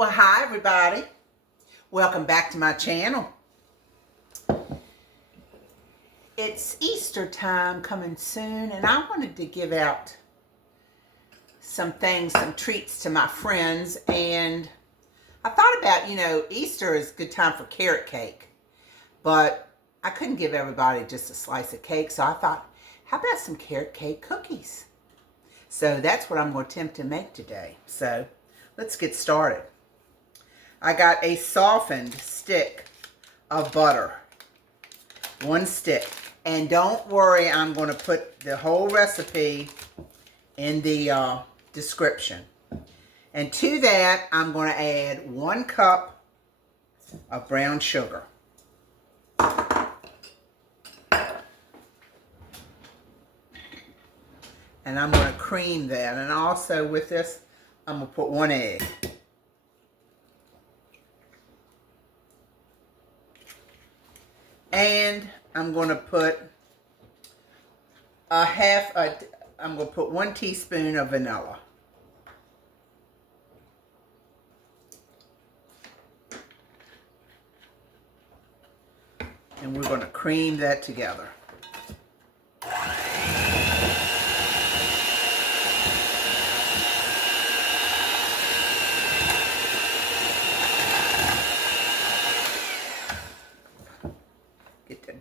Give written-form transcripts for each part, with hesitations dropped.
Well, hi everybody. Welcome back to my channel. It's Easter time coming soon, and I wanted to give out some things, some treats to my friends. And I thought about, Easter is a good time for carrot cake, but I couldn't give everybody just a slice of cake. So I thought, how about some carrot cake cookies? So that's what I'm going to attempt to make today. So let's get started. I got a softened stick of butter, 1 stick. And don't worry, I'm going to put the whole recipe in the description. And to that, I'm going to add 1 cup of brown sugar. And I'm going to cream that. And also with this, I'm going to put 1 egg. And I'm going to put I'm going to put 1 teaspoon of vanilla. And we're going to cream that together.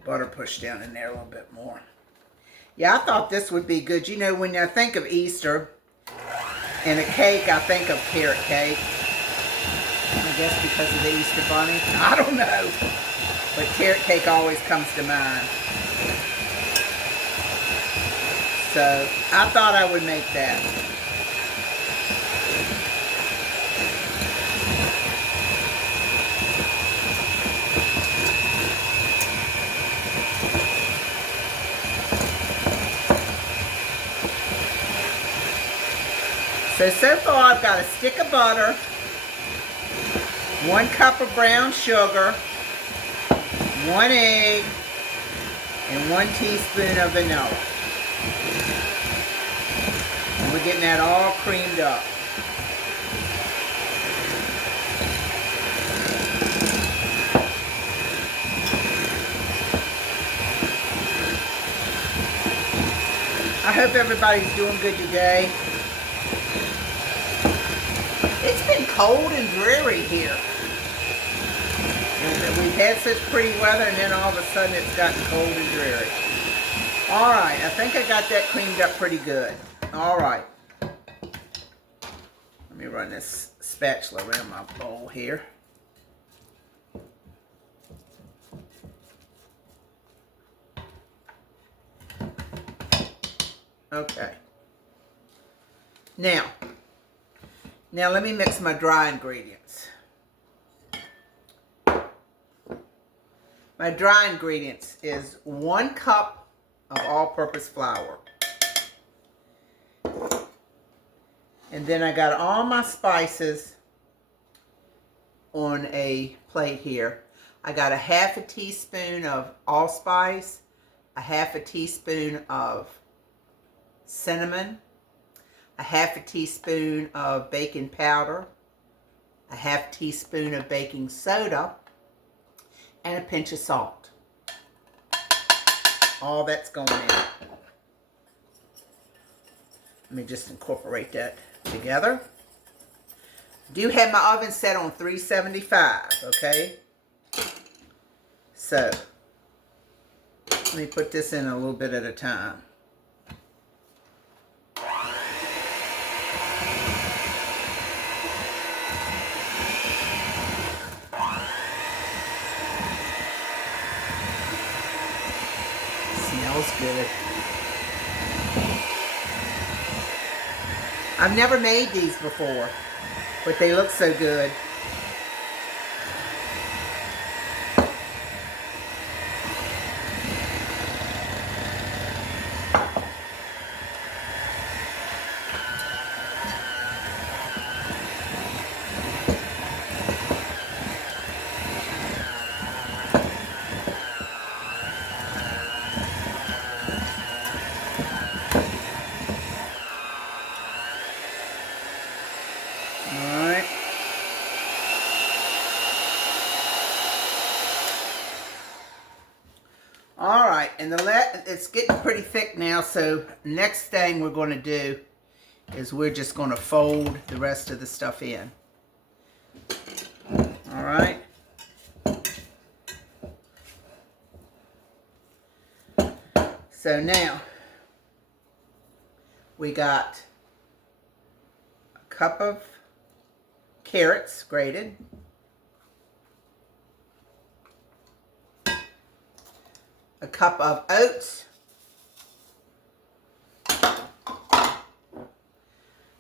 Butter pushed down in there a little bit more. Yeah, I thought this would be good. When I think of Easter and a cake, I think of carrot cake. I guess because of the Easter bunny. I don't know. But carrot cake always comes to mind. So I thought I would make that. So far I've got a stick of butter, 1 cup of brown sugar, 1 egg, and 1 teaspoon of vanilla. And we're getting that all creamed up. I hope everybody's doing good today. It's been cold and dreary here. And we've had such pretty weather, and then all of a sudden it's gotten cold and dreary. All right, I think I got that creamed up pretty good. All right. Let me run this spatula around my bowl here. Okay. Now let me mix my dry ingredients. My dry ingredients is 1 cup of all-purpose flour. And then I got all my spices on a plate here. I got a 1/2 teaspoon of allspice, a 1/2 teaspoon of cinnamon, a 1/2 teaspoon of baking powder, a 1/2 teaspoon of baking soda, and a pinch of salt. All that's going in. Let me just incorporate that together. Do have my oven set on 375, okay? So, let me put this in a little bit at a time. Smells good. I've never made these before, but they look so good. and it's getting pretty thick now, so next thing we're going to do is we're just going to fold the rest of the stuff in. All right. So now we got a cup of carrots grated, a cup of oats,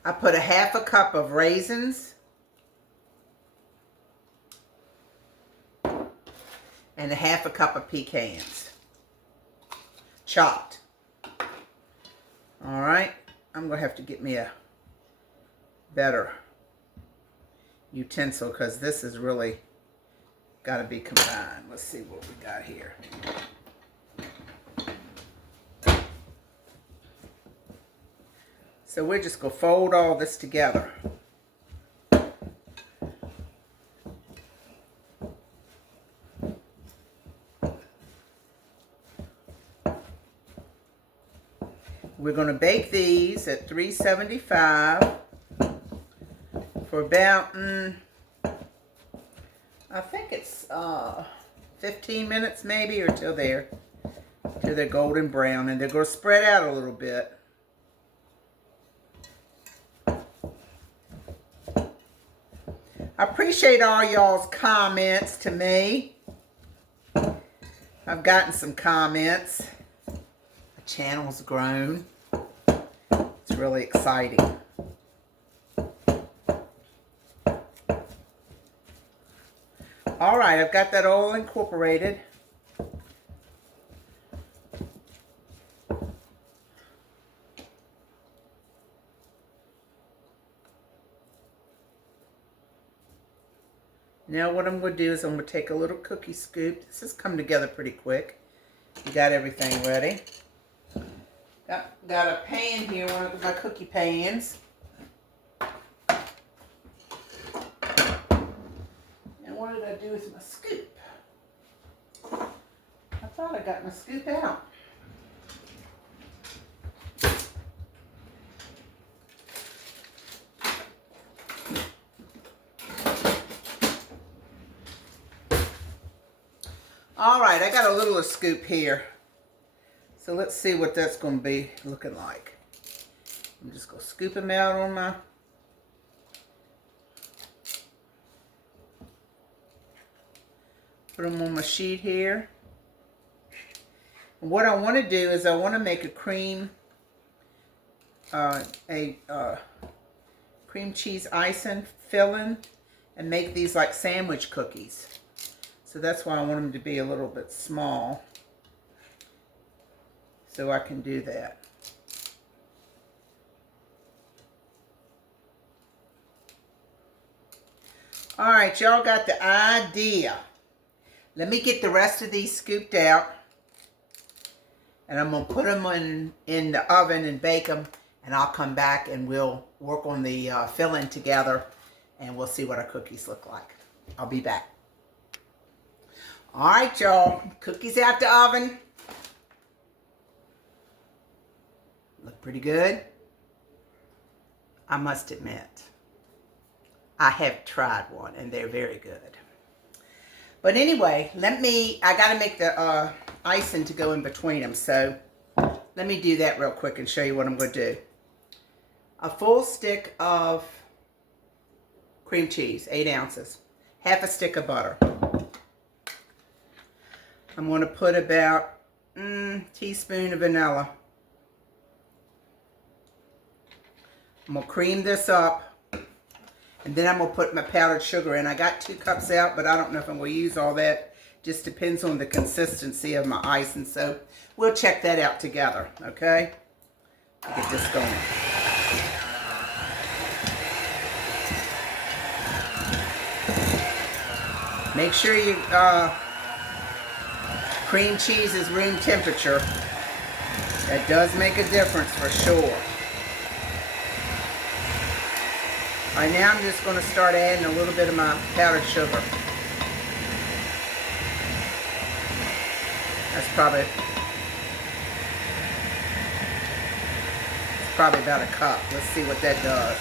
I put a half a cup of raisins, and a half a cup of pecans, chopped. All right, I'm gonna have to get me a better utensil because this is really got to be combined. Let's see what we got here. So we're just going to fold all this together. We're going to bake these at 375 for about, I think it's 15 minutes maybe, or till they're golden brown, and they're going to spread out a little bit. I appreciate all y'all's comments to me. I've gotten some comments. The channel's grown. It's really exciting. All right, I've got that all incorporated. Now what I'm going to do is I'm going to take a little cookie scoop. This has come together pretty quick. You got everything ready. Got a pan here, one of my cookie pans. And what did I do with my scoop? I thought I got my scoop out. All right, I got a little scoop here. So let's see what that's going to be looking like. I'm just going to scoop them out on my... Put them on my sheet here. And what I want to do is I want to make a cream... cream cheese icing filling and make these like sandwich cookies. So that's why I want them to be a little bit small, so I can do that. All right, y'all got the idea. Let me get the rest of these scooped out, and I'm going to put them in the oven and bake them, and I'll come back and we'll work on the filling together, and we'll see what our cookies look like. I'll be back. All right, y'all. Cookies out the oven. Look pretty good. I must admit, I have tried one and they're very good. But anyway, I got to make the icing to go in between them. So let me do that real quick and show you what I'm going to do. A full stick of cream cheese, 8 ounces. Half a stick of butter. I'm going to put about a teaspoon of vanilla. I'm going to cream this up, and then I'm going to put my powdered sugar in. I got 2 cups out, but I don't know if I'm going to use all that. Just depends on the consistency of my icing, so we'll check that out together, okay? Get this going. Make sure you cream cheese is room temperature. That does make a difference for sure. All right, now I'm just going to start adding a little bit of my powdered sugar. That's probably probably about a cup. Let's see what that does.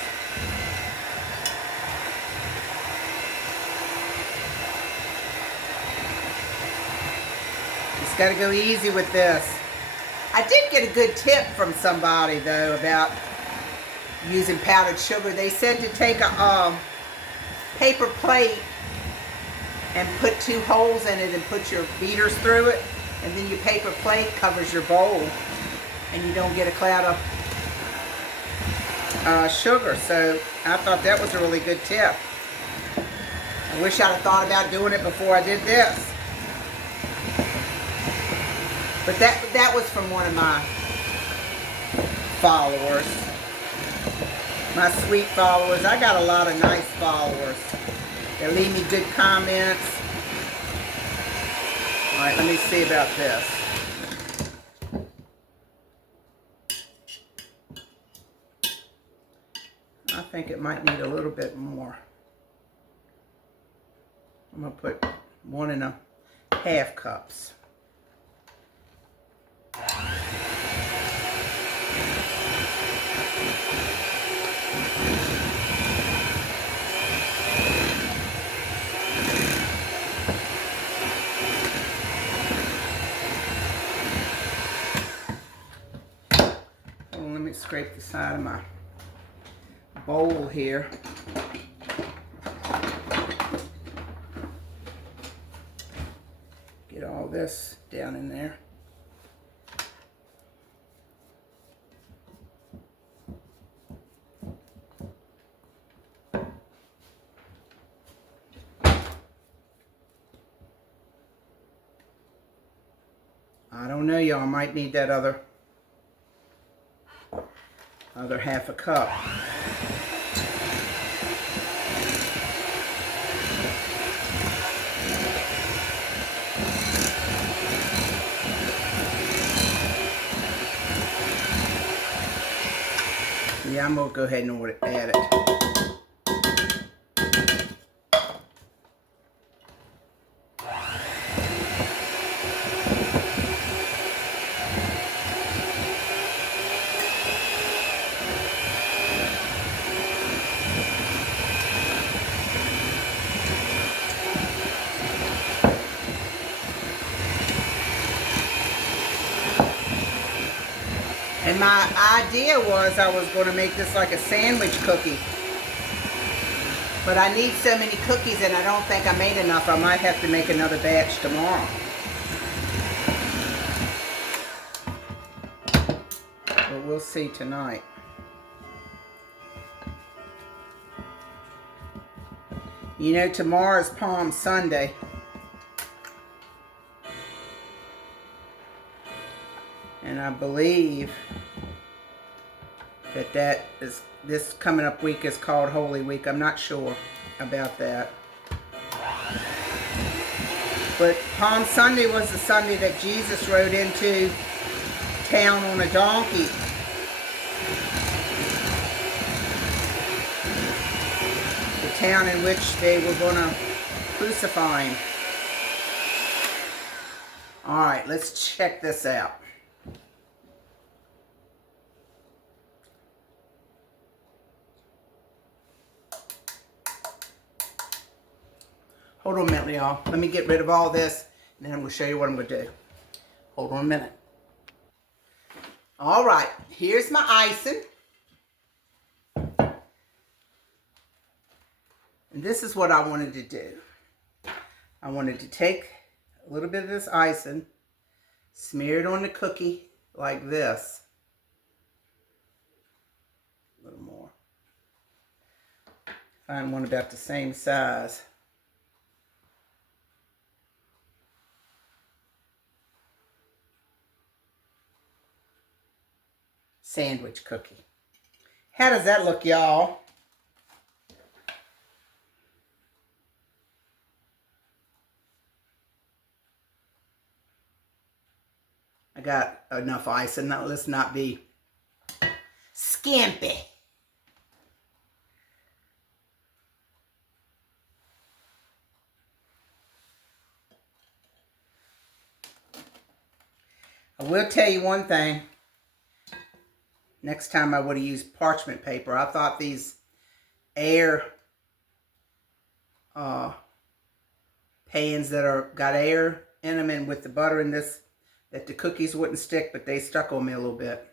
Just got to go easy with this. I did get a good tip from somebody, though, about using powdered sugar. They said to take a paper plate and put 2 holes in it and put your beaters through it, and then your paper plate covers your bowl, and you don't get a cloud of sugar. So I thought that was a really good tip. I wish I'd have thought about doing it before I did this. But that was from one of my followers. My sweet followers. I got a lot of nice followers. They leave me good comments. All right, let me see about this. I think it might need a little bit more. I'm going to put 1.5 cups. Let me scrape the side of my bowl here. Get all this down in there. I don't know, y'all might need that other half a cup. Yeah, I'm gonna go ahead and add it. And my idea was I was going to make this like a sandwich cookie. But I need so many cookies and I don't think I made enough. I might have to make another batch tomorrow. But we'll see tonight. You know, tomorrow's Palm Sunday. And I believe that this coming up week is called Holy Week. I'm not sure about that. But Palm Sunday was the Sunday that Jesus rode into town on a donkey. The town in which they were going to crucify him. All right, let's check this out. Hold on a minute, y'all. Let me get rid of all this, and then I'm going to show you what I'm going to do. Hold on a minute. All right, here's my icing. And this is what I wanted to do. I wanted to take a little bit of this icing, smear it on the cookie like this. A little more. Find one about the same size. Sandwich cookie. How does that look, y'all? I got enough icing. Now let's not be skimpy. I will tell you one thing. Next time I would have used parchment paper. I thought these air pans that got air in them and with the butter in this, that the cookies wouldn't stick, but they stuck on me a little bit.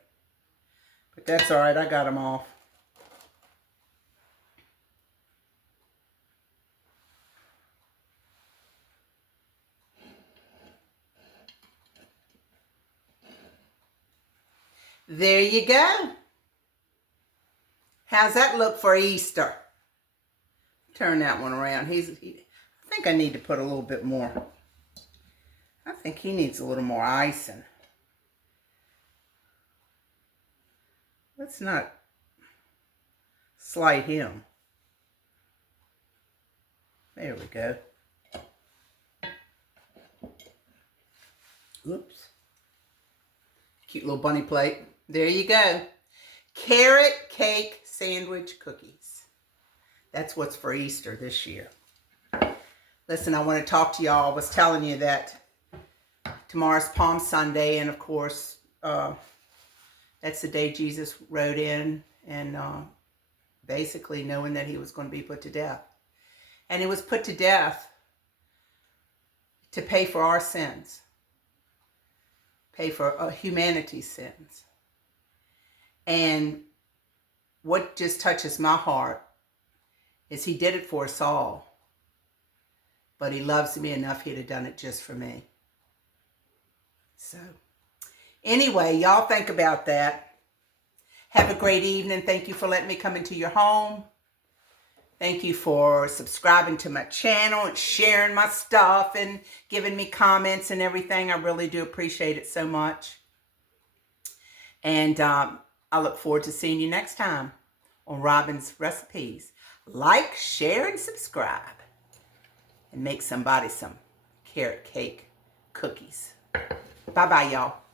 But that's all right. I got them off. There you go. How's that look for Easter? Turn that one around. I think I need to put a little bit more. I think he needs a little more icing. Let's not slight him. There we go. Oops. Cute little bunny plate. There you go. Carrot cake sandwich cookies. That's what's for Easter this year. Listen, I want to talk to y'all. I was telling you that tomorrow's Palm Sunday, and of course, that's the day Jesus rode in, and basically knowing that he was going to be put to death. And he was put to death to pay for our sins. Pay for humanity's sins. And what just touches my heart is he did it for us all. But he loves me enough, he'd have done it just for me. So, anyway, y'all think about that. Have a great evening. Thank you for letting me come into your home. Thank you for subscribing to my channel and sharing my stuff and giving me comments and everything. I really do appreciate it so much. And I look forward to seeing you next time on Robin's Recipes. Like, share, and subscribe. And make somebody some carrot cake cookies. Bye-bye, y'all.